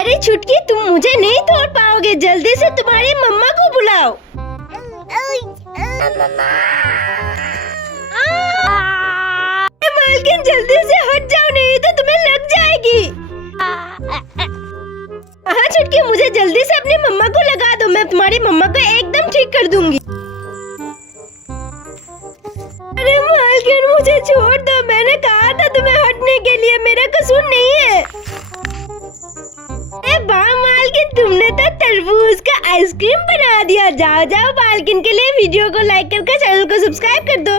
अरे छुटकी, तुम मुझे नहीं तोड़ पाओगे, जल्दी से तुम्हारी मम्मा को बुलाओ। मालकिन जल्दी से हट जाओ, नहीं तो तुम्हें लग जाएगी। हाँ छुटकी, मुझे जल्दी से अपनी मम्मा को लगा दो, मैं तुम्हारी मम्मा को एकदम ठीक कर दूंगी। अरे मालकिन मुझे छोड़ दो, मैंने कहा था तुम्हें हटने के लिए, मेरा कसूर नहीं है। अरे वाह मालकिन, तुमने तो तरबूज का आइसक्रीम बना दिया। जाओ जाओ, मालकिन के लिए वीडियो को लाइक करके चैनल को सब्सक्राइब कर दो।